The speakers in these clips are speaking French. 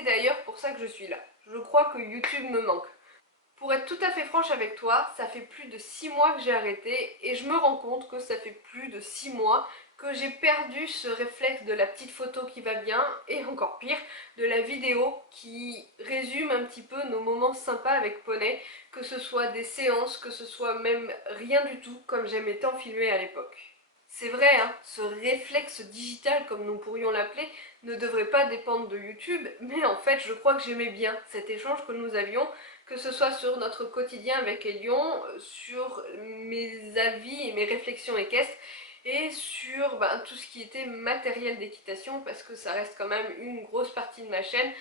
c'est d'ailleurs pour ça que je suis là. Je crois que YouTube me manque. Pour être tout à fait franche avec toi, ça fait plus de 6 mois que j'ai arrêté et je me rends compte que ça fait plus de 6 mois que j'ai perdu ce réflexe de la petite photo qui va bien et encore pire, de la vidéo qui résume un petit peu nos moments sympas avec Poney, que ce soit des séances, que ce soit même rien du tout comme j'aimais tant filmer à l'époque. C'est vrai, hein, ce réflexe digital, comme nous pourrions l'appeler, ne devrait pas dépendre de YouTube, mais en fait, je crois que j'aimais bien cet échange que nous avions, que ce soit sur notre quotidien avec Elion, sur mes avis et mes réflexions équestres, et sur tout ce qui était matériel d'équitation, parce que ça reste quand même une grosse partie de ma chaîne.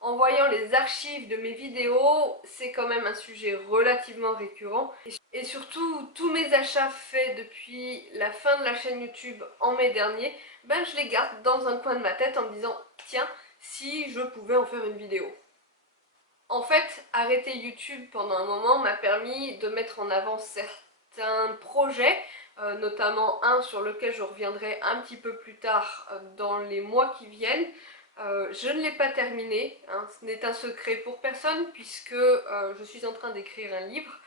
En voyant les archives de mes vidéos, c'est quand même un sujet relativement récurrent. Et surtout, tous mes achats faits depuis la fin de la chaîne YouTube en mai dernier, je les garde dans un coin de ma tête en me disant « Tiens, si je pouvais en faire une vidéo ». En fait, arrêter YouTube pendant un moment m'a permis de mettre en avant certains projets, notamment un sur lequel je reviendrai un petit peu plus tard dans les mois qui viennent. Je ne l'ai pas terminé, hein, ce n'est un secret pour personne puisque je suis en train d'écrire un livre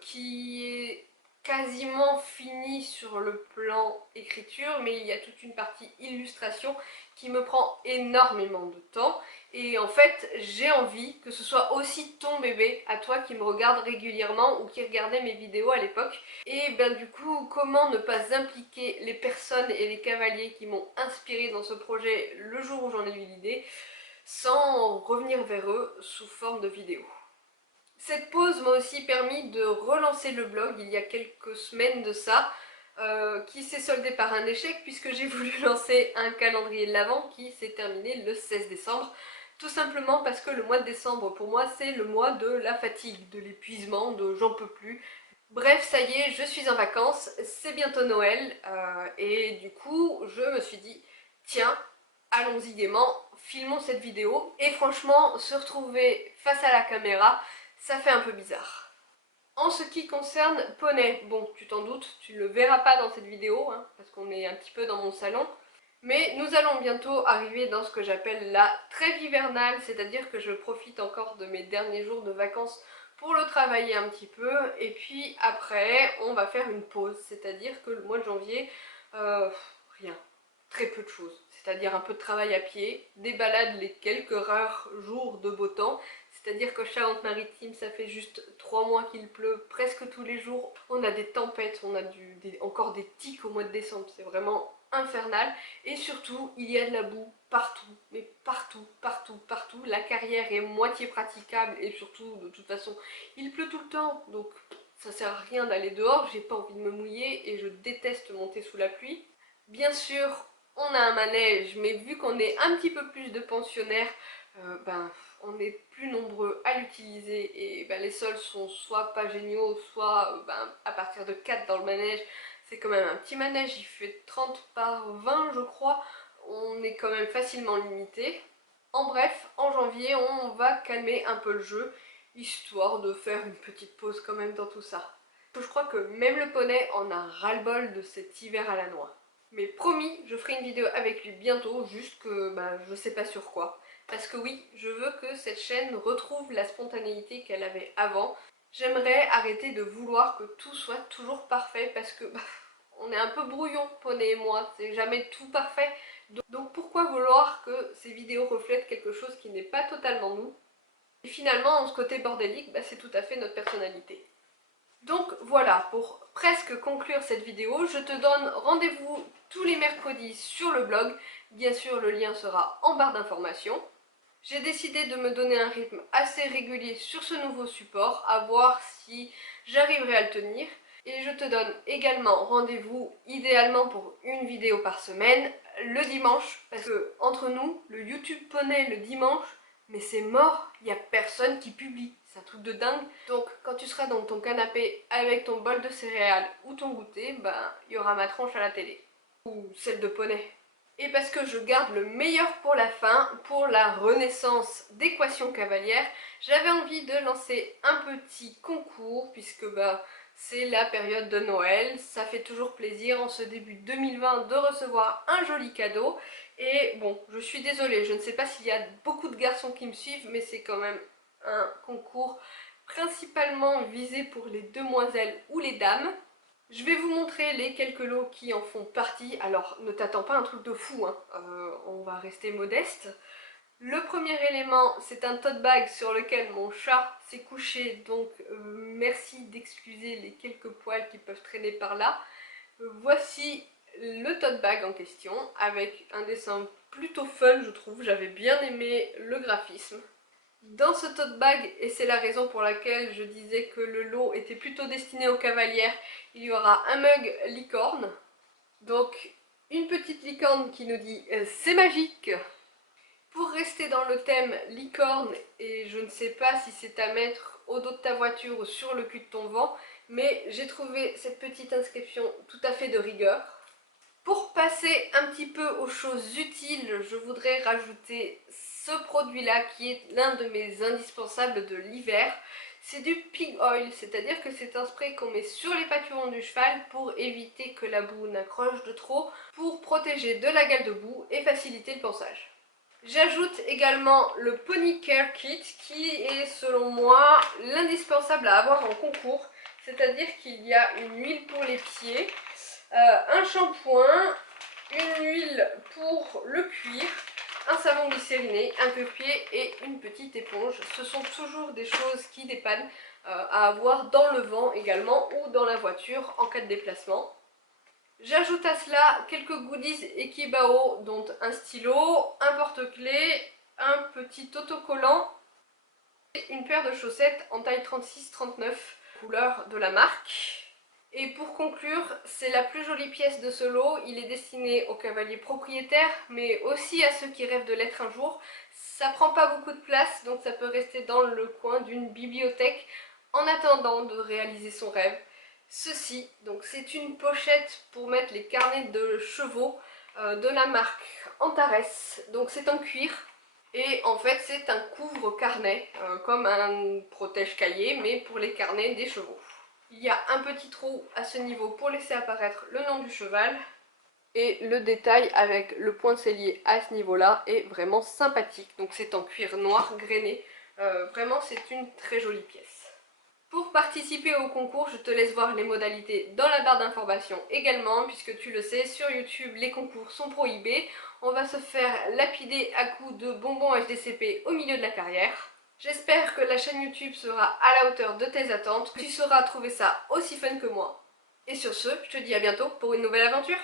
qui est quasiment fini sur le plan écriture, mais il y a toute une partie illustration qui me prend énormément de temps. Et en fait, j'ai envie que ce soit aussi ton bébé, à toi qui me regarde régulièrement ou qui regardait mes vidéos à l'époque. Et du coup, comment ne pas impliquer les personnes et les cavaliers qui m'ont inspiré dans ce projet le jour où j'en ai eu l'idée, sans revenir vers eux sous forme de vidéo. Cette pause m'a aussi permis de relancer le blog il y a quelques semaines de ça, qui s'est soldé par un échec puisque j'ai voulu lancer un calendrier de l'Avent qui s'est terminé le 16 décembre. Tout simplement parce que le mois de décembre pour moi c'est le mois de la fatigue, de l'épuisement, de j'en peux plus. Bref, ça y est, je suis en vacances, c'est bientôt Noël et du coup je me suis dit tiens, allons-y gaiement, filmons cette vidéo. Et franchement, se retrouver face à la caméra, ça fait un peu bizarre. En ce qui concerne Poney, bon, tu t'en doutes, tu ne le verras pas dans cette vidéo, hein, parce qu'on est un petit peu dans mon salon, mais nous allons bientôt arriver dans ce que j'appelle la trêve hivernale, c'est-à-dire que je profite encore de mes derniers jours de vacances pour le travailler un petit peu, et puis après, on va faire une pause, c'est-à-dire que le mois de janvier, rien, très peu de choses. C'est-à-dire un peu de travail à pied, des balades les quelques rares jours de beau temps, c'est-à-dire qu'en Charente-Maritime, ça fait juste 3 mois qu'il pleut presque tous les jours. On a des tempêtes, on a encore des tiques au mois de décembre, c'est vraiment infernal. Et surtout, il y a de la boue partout, mais partout, partout, partout. La carrière est moitié praticable et surtout, de toute façon, il pleut tout le temps, donc ça sert à rien d'aller dehors, j'ai pas envie de me mouiller et je déteste monter sous la pluie. Bien sûr, on a un manège, mais vu qu'on est un petit peu plus de pensionnaires, on est plus nombreux à l'utiliser et les sols sont soit pas géniaux, soit à partir de 4 dans le manège. C'est quand même un petit manège, il fait 30 par 20 je crois, on est quand même facilement limité. En bref, en janvier, on va calmer un peu le jeu, histoire de faire une petite pause quand même dans tout ça. Je crois que même le poney en a ras-le-bol de cet hiver à la noix. Mais promis, je ferai une vidéo avec lui bientôt, juste que je sais pas sur quoi. Parce que oui, je veux que cette chaîne retrouve la spontanéité qu'elle avait avant. J'aimerais arrêter de vouloir que tout soit toujours parfait parce que on est un peu brouillon, Poney et moi, c'est jamais tout parfait. Donc pourquoi vouloir que ces vidéos reflètent quelque chose qui n'est pas totalement nous? Et finalement, ce côté bordélique, c'est tout à fait notre personnalité. Donc voilà, pour presque conclure cette vidéo, je te donne rendez-vous tous les mercredis sur le blog. Bien sûr, le lien sera en barre d'informations. J'ai décidé de me donner un rythme assez régulier sur ce nouveau support, à voir si j'arriverai à le tenir. Et je te donne également rendez-vous, idéalement pour une vidéo par semaine, le dimanche. Parce que, entre nous, le YouTube Poney le dimanche, mais c'est mort, il n'y a personne qui publie. C'est un truc de dingue. Donc, quand tu seras dans ton canapé avec ton bol de céréales ou ton goûter, il y aura ma tronche à la télé. Ou celle de Poney. Et parce que je garde le meilleur pour la fin, pour la renaissance d'Équation Cavalière, j'avais envie de lancer un petit concours, puisque c'est la période de Noël, ça fait toujours plaisir en ce début 2020 de recevoir un joli cadeau. Et bon, je suis désolée, je ne sais pas s'il y a beaucoup de garçons qui me suivent, mais c'est quand même un concours principalement visé pour les demoiselles ou les dames. Je vais vous montrer les quelques lots qui en font partie. Alors ne t'attends pas à un truc de fou, hein. On va rester modeste. Le premier élément, c'est un tote bag sur lequel mon chat s'est couché, donc merci d'excuser les quelques poils qui peuvent traîner par là. Voici le tote bag en question, avec un dessin plutôt fun je trouve, j'avais bien aimé le graphisme. Dans ce tote bag, et c'est la raison pour laquelle je disais que le lot était plutôt destiné aux cavalières, il y aura un mug licorne. Donc une petite licorne qui nous dit c'est magique. Pour rester dans le thème licorne, et je ne sais pas si c'est à mettre au dos de ta voiture ou sur le cul de ton vent, mais j'ai trouvé cette petite inscription tout à fait de rigueur. Pour passer un petit peu aux choses utiles, je voudrais rajouter ce produit-là qui est l'un de mes indispensables de l'hiver. C'est du pig oil, c'est-à-dire que c'est un spray qu'on met sur les pâturons du cheval pour éviter que la boue n'accroche de trop, pour protéger de la gale de boue et faciliter le pansage. J'ajoute également le Pony Care Kit qui est selon moi l'indispensable à avoir en concours, c'est-à-dire qu'il y a une huile pour les pieds, un shampoing, une huile pour le cuir, un savon glycériné, un queue-pied et une petite éponge. Ce sont toujours des choses qui dépannent à avoir dans le vent également ou dans la voiture en cas de déplacement. J'ajoute à cela quelques goodies Ekibao, dont un stylo, un porte-clés, un petit autocollant et une paire de chaussettes en taille 36-39, couleur de la marque. Et pour conclure, c'est la plus jolie pièce de ce lot. Il est destiné aux cavaliers propriétaires, mais aussi à ceux qui rêvent de l'être un jour. Ça prend pas beaucoup de place, donc ça peut rester dans le coin d'une bibliothèque en attendant de réaliser son rêve. Ceci, donc c'est une pochette pour mettre les carnets de chevaux de la marque Antares. Donc c'est en cuir et en fait c'est un couvre-carnet, comme un protège-cahier, mais pour les carnets des chevaux. Il y a un petit trou à ce niveau pour laisser apparaître le nom du cheval. Et le détail avec le point de sellier à ce niveau-là est vraiment sympathique. Donc c'est en cuir noir grainé. Vraiment c'est une très jolie pièce. Pour participer au concours, je te laisse voir les modalités dans la barre d'informations également, puisque tu le sais, sur YouTube, les concours sont prohibés. On va se faire lapider à coups de bonbons HDCP au milieu de la carrière. J'espère que la chaîne YouTube sera à la hauteur de tes attentes, que tu sauras trouver ça aussi fun que moi. Et sur ce, je te dis à bientôt pour une nouvelle aventure.